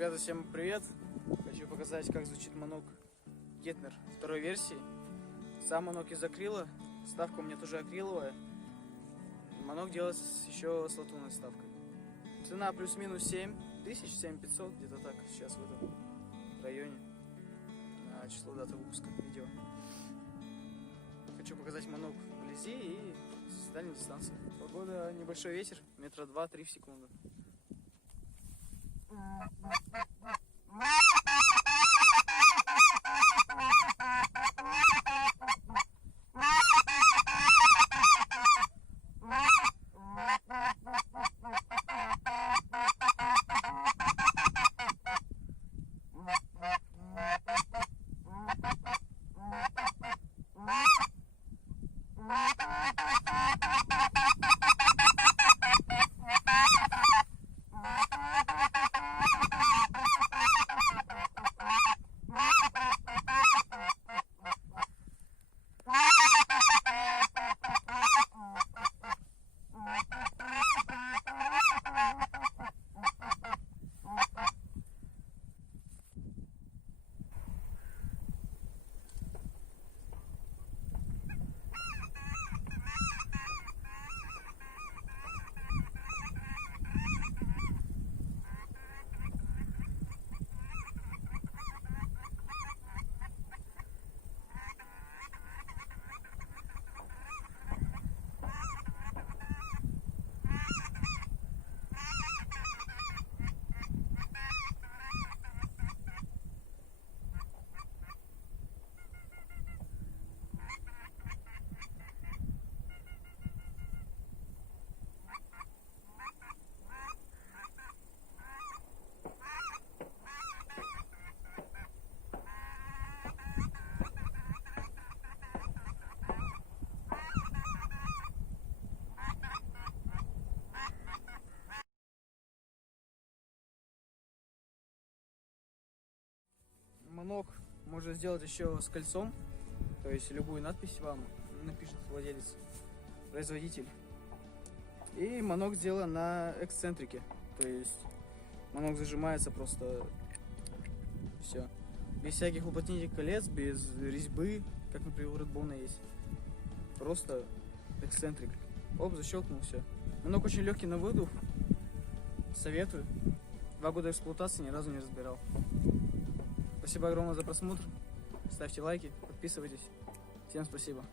Ребята, всем привет! Хочу показать, как звучит манок Гетнер второй версии. Сам манок из акрила, ставка у меня тоже акриловая. Манок делается еще с латунной ставкой. Цена плюс-минус 7 тысяч, 7500, где-то так сейчас в этом районе. Число даты выпуска видео. Хочу показать манок вблизи и с дальней дистанции. Погода, небольшой ветер, метра 2-3 в секунду. Манок можно сделать еще с кольцом, то есть любую надпись вам напишет владелец, производитель. И манок сделан на эксцентрике, то есть манок зажимается просто все, без всяких уплотнительных колец, без резьбы, как, например, у Redbone есть. Просто эксцентрик. Оп, защелкнул, все. Манок очень легкий на выдух, советую. 2 года эксплуатации, ни разу не разбирал. Спасибо огромное за просмотр. Ставьте лайки, подписывайтесь. Всем спасибо.